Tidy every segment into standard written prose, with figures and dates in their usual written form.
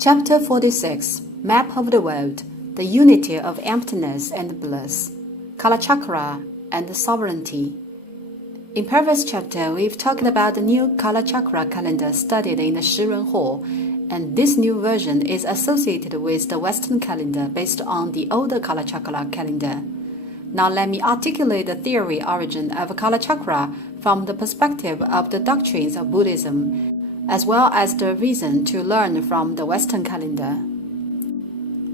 Chapter 46, Map of the World, the Unity of Emptiness and Bliss, Kalachakra and Sovereignty. In previous chapter, we've talked about the new Kalachakra calendar studied in the Shiren Hall, and this new version is associated with the Western calendar based on the older Kalachakra calendar. Now let me articulate the theory origin of Kalachakra from the perspective of the doctrines of Buddhism, as well as the reason to learn from the Western calendar.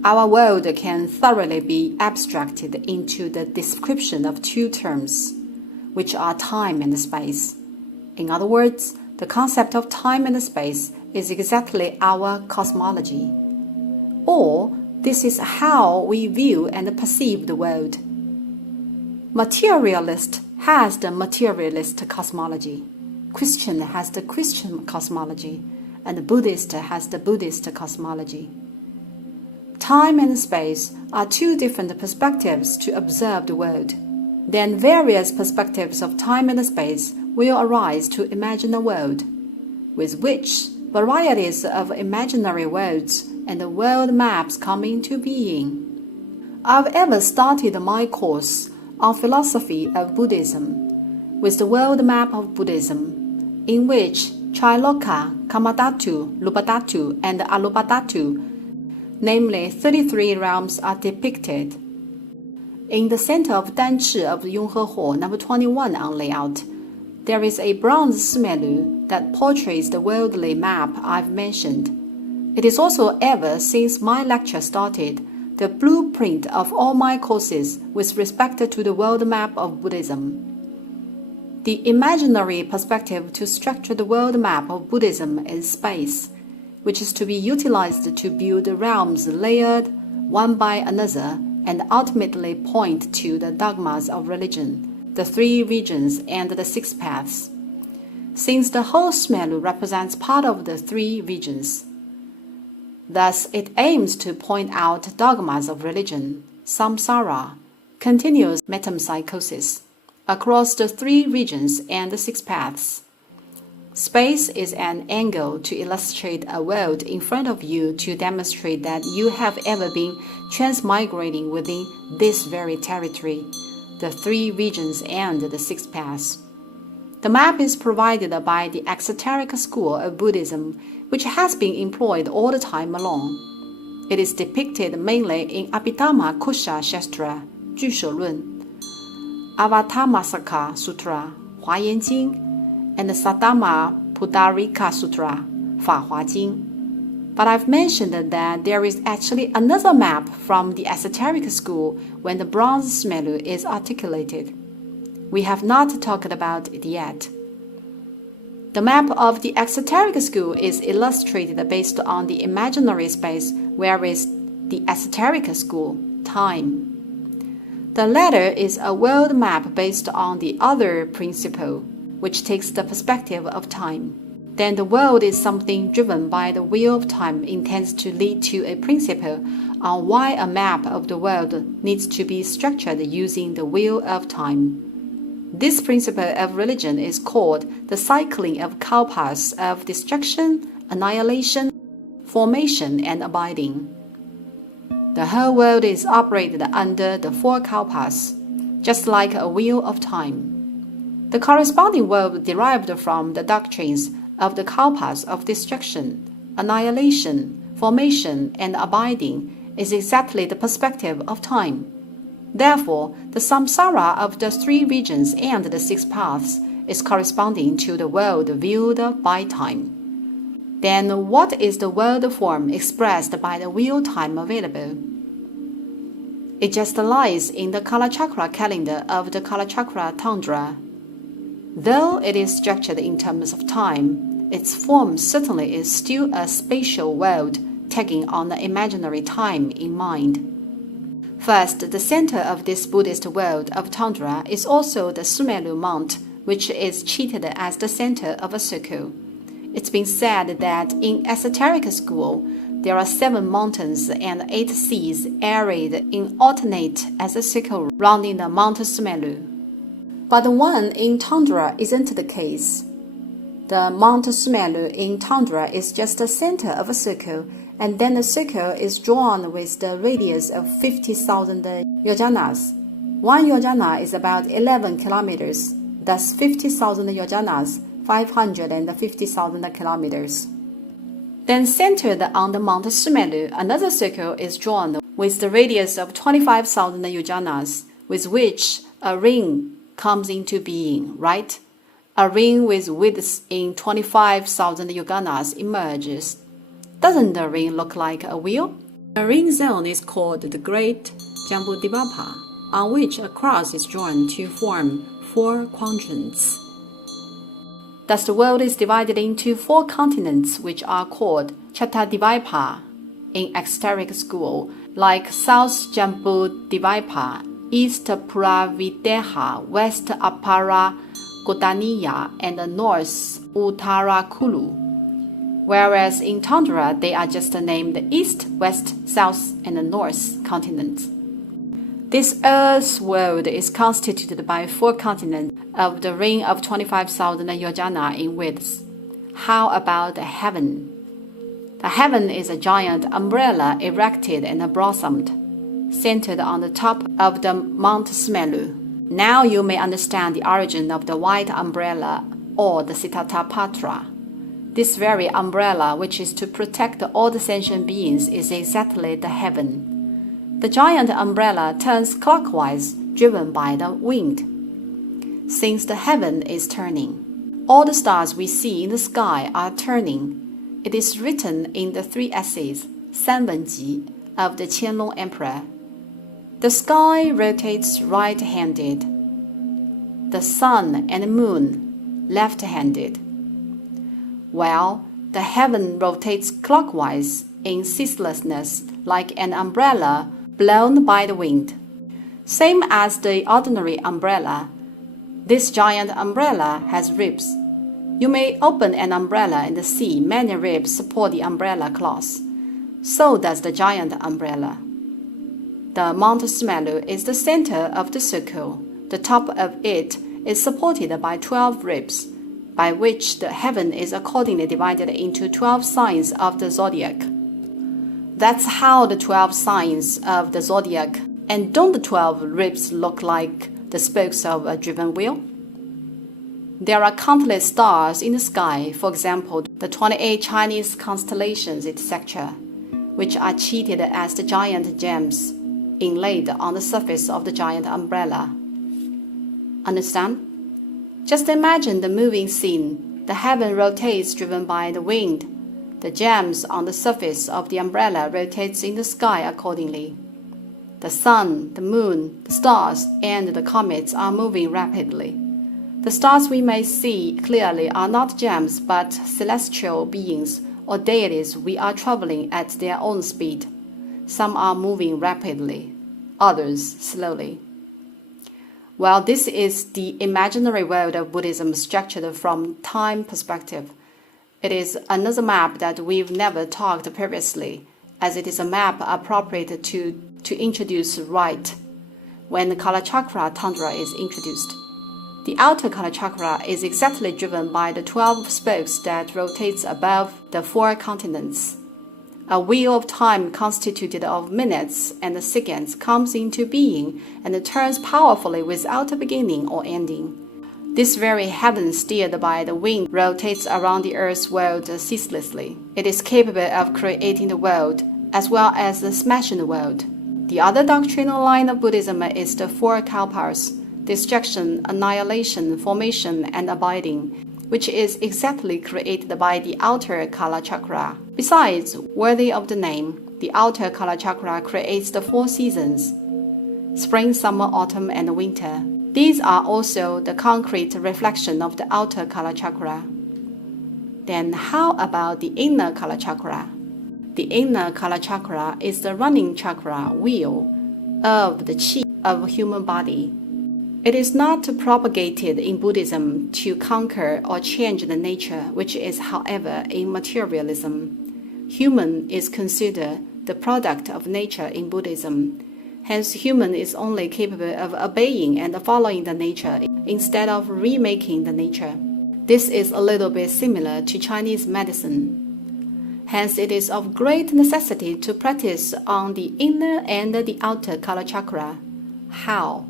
Our world can thoroughly be abstracted into the description of two terms, which are time and space. In other words, the concept of time and space is exactly our cosmology. Or, this is how we view and perceive the world. Materialist has the materialist cosmology. Christian has the Christian cosmology, and the Buddhist has the Buddhist cosmology. Time and space are two different perspectives to observe the world. Then various perspectives of time and space will arise to imagine a world, with which varieties of imaginary worlds and world maps come into being. I've ever started my course on philosophy of Buddhism with the world map of Buddhism, in which Triloka, Kamadhatu, Lubadhatu, and Alubadhatu, namely 33 realms, are depicted. In the center of Danchi of Yonghe Hall, number 21 on layout, there is a bronze smelu that portrays the worldly map I've mentioned. It is also ever since my lecture started the blueprint of all my courses with respect to the world map of Buddhism. The imaginary perspective to structure the world map of Buddhism is space, which is to be utilized to build realms layered one by another and ultimately point to the dogmas of religion, the three regions, and the six paths. Since the whole smelu represents part of the three regions, thus it aims to point out dogmas of religion, samsara, continuous metempsychosis, across the three regions and the six paths. Space is an angle to illustrate a world in front of you to demonstrate that you have ever been transmigrating within this very territory, the three regions and the six paths. The map is provided by the exoteric school of Buddhism, which has been employed all the time along. It is depicted mainly in Abhidhamma Kosha Shastra, 俱舍论, Avatamsaka Sutra, 华严经, and the Saddhamma Pudarika Sutra, 法华经. But I've mentioned that there is actually another map from the esoteric school when the bronze smelu is articulated. We have not talked about it yet. The map of the exoteric school is illustrated based on the imaginary space, whereas the esoteric school, time. The latter is a world map based on the other principle, which takes the perspective of time. Then the world is something driven by the wheel of time intends to lead to a principle on why a map of the world needs to be structured using the wheel of time. This principle of religion is called the cycling of kalpas of destruction, annihilation, formation, and abiding. The whole world is operated under the four kalpas, just like a wheel of time. The corresponding world derived from the doctrines of the kalpas of destruction, annihilation, formation, and abiding is exactly the perspective of time. Therefore, the samsara of the three regions and the six paths is corresponding to the world viewed by time. Then what is the world form expressed by the wheel time available? It just lies in the Kalachakra calendar of the Kalachakra Tundra. Though it is structured in terms of time, its form certainly is still a spatial world taking on the imaginary time in mind. First, the center of this Buddhist world of Tundra is also the Sumelu Mount, which is treated as the center of a circle. It's been said that in esoteric school, there are 7 mountains and 8 seas arid in alternate as a circle rounding the Mount Sumelu. But the one in Tundra isn't the case. The Mount Sumelu in Tundra is just the center of a circle and then a circle is drawn with the radius of 50,000 yojanas. One yojana is about 11 kilometers, thus 50,000 yojanas, 550,000 kilometers. Then centered on the Mount Sumelu, another circle is drawn with the radius of 25,000 yojanas, with which a ring comes into being, right? A ring with width in 25,000 yojanas emerges. Doesn't the ring look like a wheel? The ring zone is called the Great Jambudvipaka, on which a cross is drawn to form 4 quadrants. Thus the world is divided into 4 continents, which are called Chattadvipa in exoteric school, like South Jambudvipa, East Puravideha, West Apara Godaniya, and North Uttarakulu. Whereas in Tundra, they are just named East, West, South, and North continents. This Earth's world is constituted by 4 continents of the ring of 25,000 yojana in width. How about heaven? The heaven is a giant umbrella erected and blossomed, centered on the top of the Mount Sumelu. Now you may understand the origin of the white umbrella or the Siddhartha. This very umbrella, which is to protect all the sentient beings, is exactly the heaven. The giant umbrella turns clockwise, driven by the wind. Since the heaven is turning, all the stars we see in the sky are turning. It is written in the 3 essays, Sanwenji, of the Qianlong Emperor. The sky rotates right-handed. The sun and moon left-handed. While the heaven rotates clockwise in ceaselessness like an umbrella blown by the wind. Same as the ordinary umbrella, this giant umbrella has ribs. You may open an umbrella and see many ribs support the umbrella cloth. So does the giant umbrella. The Mount Sumelu is the center of the circle. The top of it is supported by 12 ribs, by which the heaven is accordingly divided into 12 signs of the zodiac. That's how the 12 signs of the zodiac. And don't the 12 ribs look like the spokes of a driven wheel? There are countless stars in the sky, for example, the 28 Chinese constellations, etc., which are treated as the giant gems inlaid on the surface of the giant umbrella. Understand? Just imagine the moving scene. The heaven rotates driven by the wind. The gems on the surface of the umbrella rotates in the sky accordingly. The sun, the moon, the stars, and the comets are moving rapidly. The stars we may see clearly are not gems but celestial beings or deities we are traveling at their own speed. Some are moving rapidly, others slowly. Well, this is the imaginary world of Buddhism structured from time perspective. It is another map that we've never talked previously, as it is a map appropriate to introduce right when the Kalachakra Tantra is introduced. The outer Kalachakra is exactly driven by the 12 spokes that rotates above the 4 continents. A wheel of time constituted of minutes and seconds comes into being and turns powerfully without a beginning or ending. This very heaven steered by the wind rotates around the earth's world ceaselessly. It is capable of creating the world as well as smashing the world. The other doctrinal line of Buddhism is the 4 kalpas: destruction, annihilation, formation, and abiding, which is exactly created by the outer Kalachakra. Besides, worthy of the name, the outer Kalachakra creates the 4 seasons: spring, summer, autumn, and winter. These are also the concrete reflection of the outer Kalachakra. Then how about the inner Kalachakra? The inner Kalachakra is the running chakra wheel of the chi of human body. It is not propagated in Buddhism to conquer or change the nature, which is, however, in materialism. Human is considered the product of nature in Buddhism. Hence, human is only capable of obeying and following the nature instead of remaking the nature. This is a little bit similar to Chinese medicine. Hence, it is of great necessity to practice on the inner and the outer color chakra. How?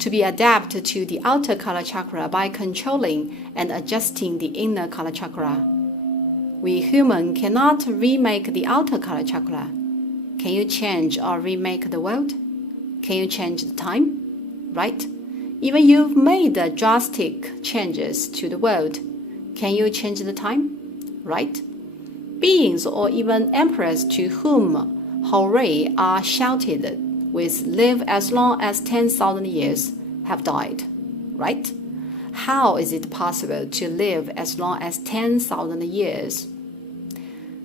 To be adapted to the outer color chakra by controlling and adjusting the inner color chakra. We humans cannot remake the outer color chakra. Can you change or remake the world? Can you change the time? Right? Even you've made drastic changes to the world. Can you change the time? Right? Beings or even emperors to whom hooray are shouted with live as long as 10,000 years have died. Right? How is it possible to live as long as 10,000 years?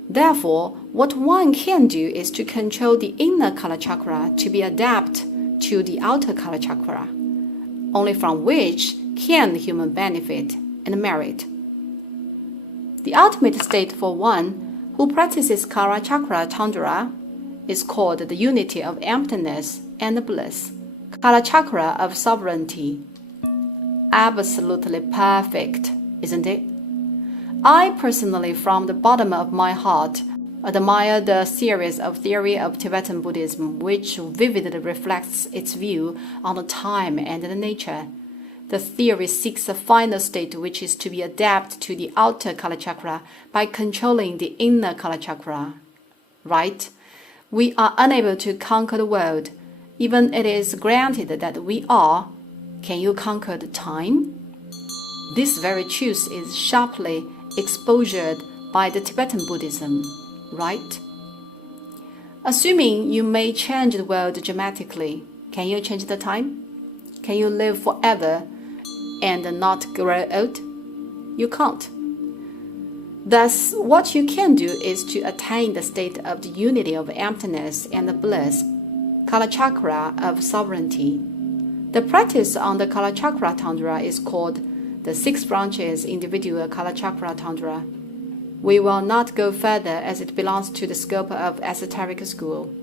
Therefore, what one can do is to control the inner color chakra to be adapted to the outer color chakra, only from which can the human benefit and merit. The ultimate state for one who practices Kara Chakra Chandra is called the unity of emptiness and bliss, Kala Chakra of sovereignty. Absolutely perfect, isn't it? I personally, from the bottom of my heart, admire the series of theory of Tibetan Buddhism which vividly reflects its view on the time and the nature. The theory seeks a final state which is to be adapted to the outer color chakra by controlling the inner color chakra. Right? We are unable to conquer the world, even it is granted that we are. Can you conquer the time? This very truth is sharply exposed by the Tibetan Buddhism, right? Assuming you may change the world dramatically, can you change the time? Can you live forever and not grow old? You can't. Thus, what you can do is to attain the state of the unity of emptiness and the bliss, Kala Chakra of sovereignty. The practice on the Kala Chakra Tantra is called the 6 branches individual Kala Chakra Tantra. We will not go further as it belongs to the scope of esoteric school.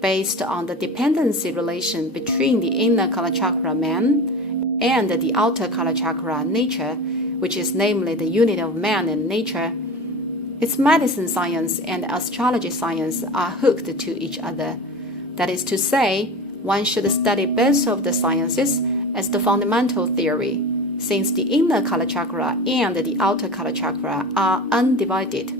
Based on the dependency relation between the inner Kala Chakra man and the outer color chakra nature, which is namely the unit of man and nature, its medicine science and astrology science are hooked to each other. That is to say, one should study both of the sciences as the fundamental theory, since the inner color chakra and the outer color chakra are undivided.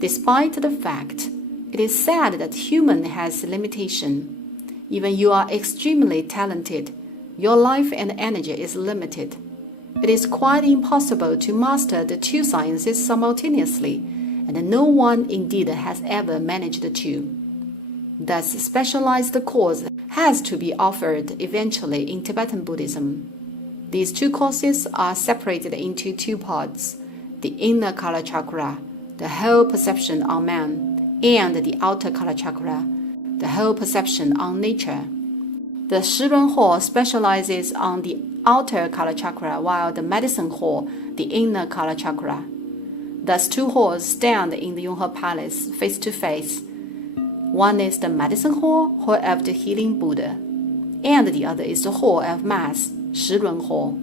Despite the fact, it is said that human has limitation. Even you are extremely talented, your life and energy is limited. It is quite impossible to master the 2 sciences simultaneously, and no one indeed has ever managed to. Thus, specialized course has to be offered eventually in Tibetan Buddhism. These 2 courses are separated into 2 parts: the inner color chakra, the whole perception on man, and the outer color chakra, the whole perception on nature. The Shirun Hall specializes on the outer color chakra, while the medicine hall, the inner color chakra. Thus, 2 halls stand in the Yonghe Palace face to face. One is the medicine hall, Hall of the Healing Buddha, and the other is the Hall of Mass, Shirun Hall.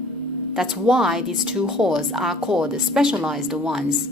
That's why these 2 halls are called specialized ones.